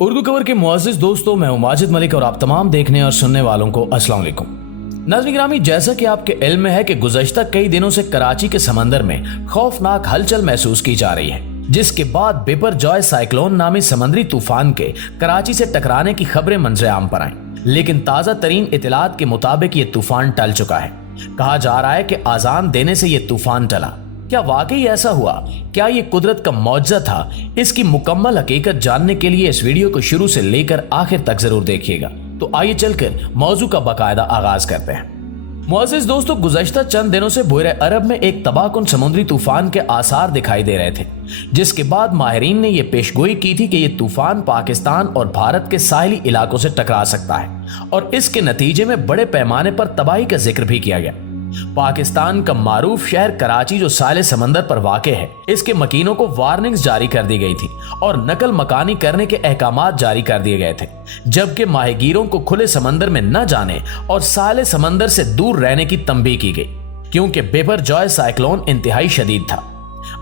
उर्दू खबर के मुअज़्ज़िज़ दोस्तों, मैं हूं माजिद मलिक और आप तमाम देखने और सुनने वालों को अस्सलाम वालेकुम। नाज़रीन गिरामी, जैसा कि आपके इल्म में है कि गुज़श्ता कई दिनों से कराची के समंदर में खौफनाक हलचल महसूस की जा रही है, जिसके बाद बिपरजॉय साइक्लोन नामी समंदरी तूफान के कराची से टकराने की खबरें मंजर-ए-आम पर आई। लेकिन ताज़ा तरीन इत्तलात के मुताबिक ये तूफान टल चुका है। कहा जा रहा है कि आजान देने से ये तूफान टला। क्या वाकई ऐसा हुआ? क्या ये कुदरत का मौजज़ा था? इसकी मुकम्मल हकीकत जानने के लिए इस वीडियो को शुरू से लेकर आखिर तक जरूर देखिएगा। तो आइए चलकर मौजू का बाकायदा आगाज करते हैं। मुअज़्ज़िज़ दोस्तों, गुज़श्ता चंद दिनों से बुहरे अरब में एक तबाहकुन समुद्री तूफान के आसार दिखाई दे रहे थे, जिसके बाद माहिरीन ने यह पेशगोई की थी कि यह तूफान पाकिस्तान और भारत के साहिली इलाकों से टकरा सकता है और इसके नतीजे में बड़े पैमाने पर तबाही का जिक्र भी किया गया। पाकिस्तान का मारूफ शहर कराची जो साले समंदर पर वाक़े है, इसके मकीनों को वार्निंग्स जारी कर दी गई थी और नकल मकानी करने के अहकामात जारी कर दिए गए थे, जबकि माहीगीरों को खुले समंदर में न जाने और साले समंदर से दूर रहने की तंबीह की गई, क्योंकि बिपरजॉय साइक्लोन इंतहाई शदीद था।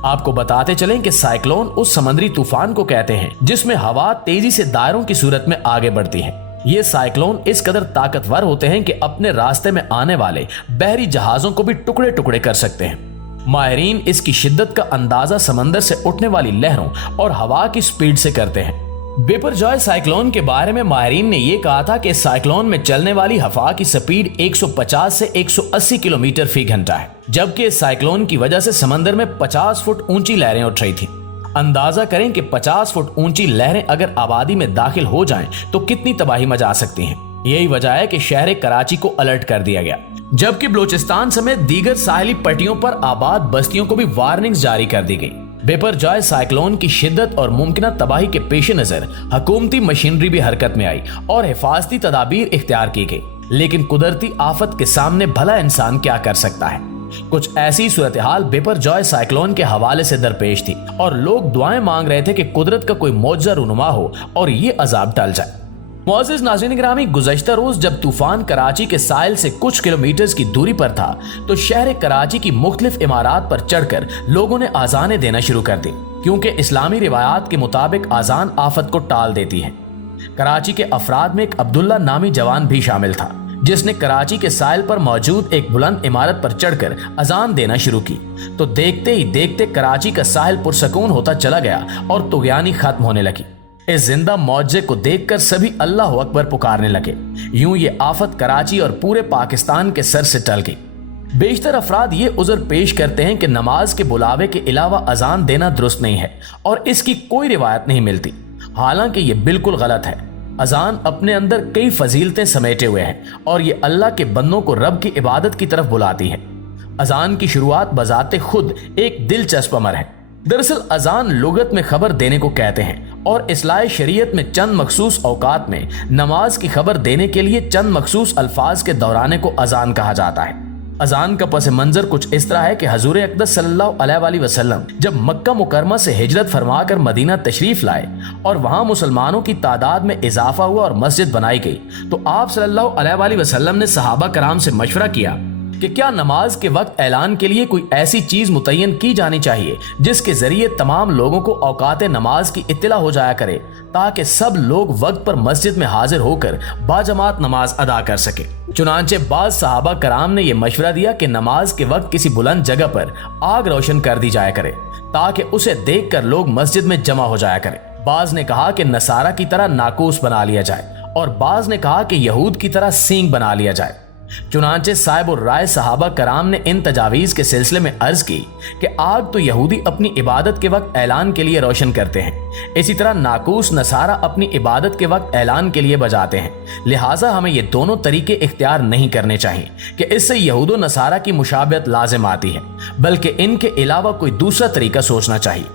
आपको बताते चलें कि साइक्लोन उस समंदरी तूफान को कहते हैं जिसमें हवा तेजी से दायरों की सूरत में आगे बढ़ती है। ये साइक्लोन इस कदर ताकतवर होते हैं कि अपने रास्ते में आने वाले बहरी जहाजों को भी टुकड़े टुकड़े कर सकते हैं। माहिरीन इसकी शिद्दत का अंदाजा समंदर से उठने वाली लहरों और हवा की स्पीड से करते हैं। बिपरजॉय साइक्लोन के बारे में माहिरीन ने यह कहा था कि साइक्लोन में चलने वाली हवा की स्पीड 150 से 180 किलोमीटर फी घंटा है, जबकि इस साइक्लोन की वजह से समंदर में 50 फुट ऊंची लहरें उठ रही थी। अंदाजा करें कि 50 फुट ऊंची लहरें अगर आबादी में दाखिल हो जाएं तो कितनी तबाही मचा सकती हैं। यही वजह है कि शहर कराची को अलर्ट कर दिया गया, जबकि बलूचिस्तान समेत दीगर साहिली पट्टियों पर आबाद बस्तियों को भी वार्निंग्स जारी कर दी गई। बिपरजॉय साइक्लोन की शिद्दत और मुमकिन तबाही के पेश नजर हुकूमती मशीनरी भी हरकत में आई और हिफाजती तदाबीर इख्तियार की गई। लेकिन कुदरती आफत के सामने भला इंसान क्या कर सकता है? कुछ ऐसी सूरत हाल बिपरजॉय साइक्लोन के हवाले से दरपेश थी और लोग दुआएं मांग रहे थे कि कुदरत का कोई मौजज़ा रुनुमा हो और ये अजाब टल जाए। मुअज़्ज़िज़ नाज़रीन गिरामी, गुज़श्ता रोज जब तूफान कराची के साहिल से कुछ किलोमीटर की दूरी पर था तो शहर कराची की मुख्तलिफ इमारात पर चढ़कर लोगों ने आजानें देना शुरू कर दी, क्योंकि इस्लामी रिवायात के मुताबिक आजान आफत को टाल देती है। कराची के अफराद में एक अब्दुल्ला नामी जवान भी शामिल था, जिसने कराची के साहिल पर मौजूद एक बुलंद इमारत पर चढ़कर अजान देना शुरू की। तो देखते ही देखते कराची का साहिल पुरसकून होता चला गया और तुग़यानी खत्म होने लगी। इस जिंदा मौजज़े को देखकर सभी अल्लाह अकबर पुकारने लगे। यूं ये आफत कराची और पूरे पाकिस्तान के सर से टल गई। बेशतर अफराद ये उज़र पेश करते हैं कि नमाज के बुलावे के अलावा अजान देना दुरुस्त नहीं है और इसकी कोई रिवायत नहीं मिलती। हालांकि ये बिल्कुल गलत है। अजान अपने अंदर कई फजीलतें समेटे हुए हैं और ये अल्लाह के बंदों को रब की इबादत की तरफ बुलाती है। अजान की शुरुआत बजाते खुद एक दिलचस्प अमर है। दरअसल अजान लुगत में खबर देने को कहते हैं और इस्लाह शरीयत में चंद मखसूस औकात में नमाज की खबर देने के लिए चंद मखसूस अल्फाज के दौराने को अजान कहा जाता है। अजान का पस मंजर कुछ इस तरह है कि हजूर अक़दस सल्लल्लाहु अलैहि वसल्लम जब मक्का मुकरमा से हिजरत फरमाकर मदीना तशरीफ लाए और वहां मुसलमानों की तादाद में इजाफा हुआ और मस्जिद बनाई गई, तो आप सल्लल्लाहु अलैहि वसल्लम ने सहाबा कराम से मशवरा किया कि क्या नमाज के वक्त ऐलान के लिए कोई ऐसी चीज मुतय्यन की जानी चाहिए जिसके जरिए तमाम लोगों को औकात नमाज की इत्तला हो जाया करे, ताकि सब लोग वक्त पर मस्जिद में हाजिर होकर बाजमात नमाज अदा कर सके। चुनांचे बाज सहाबा कराम ने यह मशवरा दिया कि नमाज के वक्त किसी बुलंद जगह पर आग रोशन कर दी जाया करे, ताकि उसे देखकर लोग मस्जिद में जमा हो जाया करे। बाज ने कहा कि नसारा की तरह नाकूस बना लिया जाए और बाज ने कहा कि यहूद की तरह सींग बना लिया जाए। चुनांचे साहिब और राय सहाबा कराम ने इन तजावीज़ के सिलसिले में अर्ज की कि आग तो यहूदी अपनी इबादत के वक्त ऐलान के लिए रोशन करते हैं, इसी तरह नाकूस नसारा अपनी इबादत के वक्त ऐलान के लिए बजाते हैं। लिहाजा हमें ये दोनों तरीके इख्तियार नहीं करने चाहिए कि इससे यहूद और नसारा की मुशाबहत लाजिम आती है, बल्कि इनके अलावा कोई दूसरा तरीका सोचना चाहिए।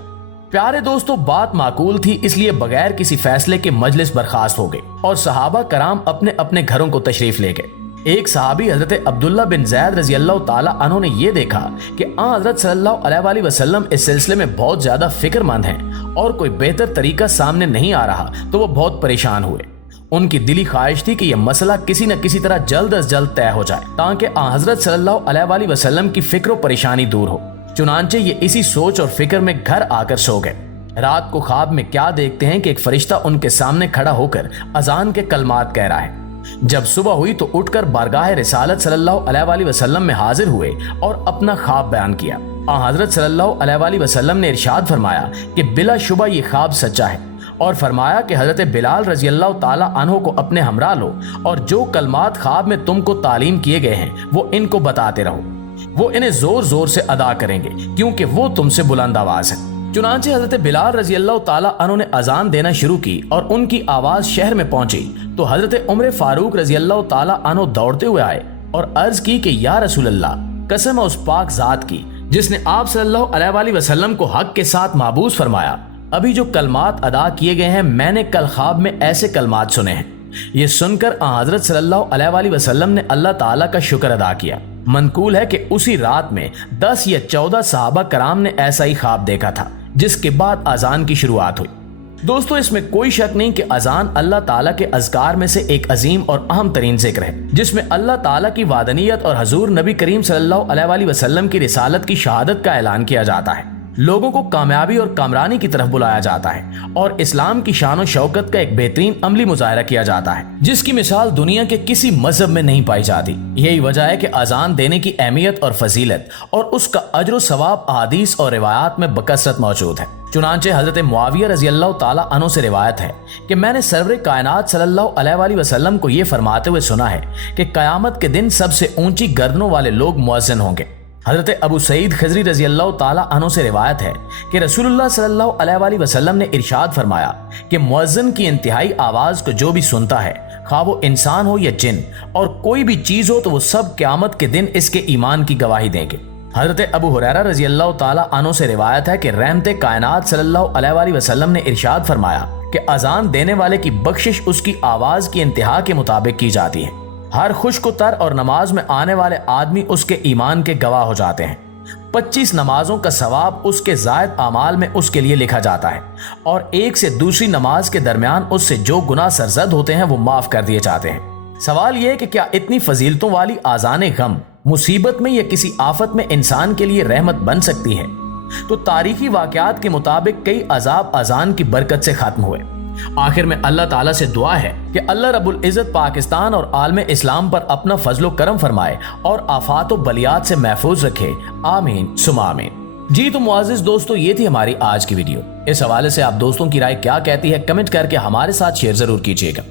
प्यारे दोस्तों, बात माकूल थी, इसलिए बगैर किसी फैसले के मजलिस बर्खास्त हो गई और सहाबा कराम अपने अपने घरों को तशरीफ ले गए। एक सहाबी हजरत अब्दुल्ला बिन ज़ैद रज़ी अल्लाह ताला अन्हु ने यह देखा कि हजरत सल्लल्लाहु अलैहि वसल्लम इस सिलसिले में बहुत ज्यादा फिक्रमंद हैं और कोई बेहतर तरीका सामने नहीं आ रहा, तो वो बहुत परेशान हुए। उनकी दिली ख्वाहिश थी कि यह मसला किसी न किसी तरह जल्द अज जल्द तय हो जाए, ताकि हजरत सल्लल्लाहु अलैहि वसल्लम की फिक्र परेशानी दूर हो। चुनांचे ये इसी सोच और फिक्र में घर आकर सो गए। رات کو خواب میں کیا دیکھتے ہیں کہ ایک فرشتہ ان کے سامنے کھڑا ہو کر اذان کے کلمات کہہ رہا ہے۔ جب صبح ہوئی تو اٹھ کر بارگاہ رسالت صلی اللہ علیہ وآلہ وسلم میں حاضر ہوئے اور اپنا خواب بیان کیا۔ حضرت صلی اللہ علیہ وآلہ وسلم نے ارشاد فرمایا کہ بلا شبہ یہ خواب سچا ہے، اور فرمایا کہ حضرت بلال رضی اللہ تعالی عنہ کو اپنے ہمراہ لو اور جو کلمات خواب میں تم کو تعلیم کیے گئے ہیں وہ ان کو بتاتے رہو، وہ انہیں زور زور سے ادا کریں گے کیونکہ وہ تم سے بلند آواز ہے۔ چنانچہ حضرت بلال رضی اللہ تعالی عنہ نے اذان دینا شروع کی اور ان کی آواز شہر میں پہنچی تو حضرت عمر فاروق رضی اللہ تعالی عنہ دوڑتے ہوئے آئے اور عرض کی کہ یا رسول اللہ، قسم ہے اس پاک ذات کی جس نے آپ صلی اللہ علیہ وآلہ وسلم کو حق کے ساتھ معبوس فرمایا، ابھی جو کلمات ادا کیے گئے ہیں میں نے کل خواب میں ایسے کلمات سنے ہیں۔ یہ سن کر حضرت صلی اللہ علیہ وآلہ وسلم نے اللہ تعالیٰ کا شکر ادا کیا۔ منقول ہے کہ اسی رات میں 10 یا 14 صحابہ کرام نے ایسا ہی خواب دیکھا تھا، جس کے بعد اذان کی شروعات ہوئی۔ دوستو، اس میں کوئی شک نہیں کہ اذان اللہ تعالیٰ کے اذکار میں سے ایک عظیم اور اہم ترین ذکر ہے، جس میں اللہ تعالیٰ کی وحدانیت اور حضور نبی کریم صلی اللہ علیہ وآلہ وسلم کی رسالت کی شہادت کا اعلان کیا جاتا ہے، لوگوں کو کامیابی اور کامرانی کی طرف بلایا جاتا ہے اور اسلام کی شان و شوکت کا ایک بہترین عملی مظاہرہ کیا جاتا ہے جس کی مثال دنیا کے کسی مذہب میں نہیں پائی جاتی۔ یہی وجہ ہے کہ اذان دینے کی اہمیت اور فضیلت اور اس کا اجر و ثواب احادیث اور روایات میں بکثرت موجود ہے۔ چنانچہ حضرت معاویہ رضی اللہ تعالی عنہ سے روایت ہے کہ میں نے سرور کائنات صلی اللہ علیہ وآلہ وسلم کو یہ فرماتے ہوئے سنا ہے کہ قیامت کے دن سب سے اونچی گردنوں والے لوگ مؤذن ہوں گے۔ حضرت ابو سعید خضری رضی اللہ تعالی عنہ سے روایت ہے کہ رسول اللہ صلی اللہ علیہ وآلہ وسلم نے ارشاد فرمایا کہ مؤذن کی انتہائی آواز کو جو بھی سنتا ہے، خواہ وہ انسان ہو یا جن اور کوئی بھی چیز ہو، تو وہ سب قیامت کے دن اس کے ایمان کی گواہی دیں گے۔ حضرت ابو ہریرہ رضی اللہ تعالی عنہ سے روایت ہے کہ رحمت کائنات صلی اللہ علیہ وآلہ وسلم نے ارشاد فرمایا کہ اذان دینے والے کی بخشش اس کی آواز کی انتہا کے مطابق کی جاتی ہے۔ ہر خشک و تر اور نماز میں آنے والے آدمی اس کے ایمان کے گواہ ہو جاتے ہیں۔ 25 نمازوں کا ثواب اس کے زائد اعمال میں اس کے لیے لکھا جاتا ہے، اور ایک سے دوسری نماز کے درمیان اس سے جو گناہ سرزد ہوتے ہیں وہ معاف کر دیے جاتے ہیں۔ سوال یہ ہے کہ کیا اتنی فضیلتوں والی اذان غم مصیبت میں یا کسی آفت میں انسان کے لیے رحمت بن سکتی ہے؟ تو تاریخی واقعات کے مطابق کئی عذاب اذان کی برکت سے ختم ہوئے۔ آخر میں اللہ تعالیٰ سے دعا ہے کہ اللہ رب العزت پاکستان اور عالم اسلام پر اپنا فضل و کرم فرمائے اور آفات و بلیات سے محفوظ رکھے، آمین ثم آمین۔ جی تو معزز دوستو، یہ تھی ہماری آج کی ویڈیو۔ اس حوالے سے آپ دوستوں کی رائے کیا کہتی ہے کمنٹ کر کے ہمارے ساتھ شیئر ضرور کیجیے گا۔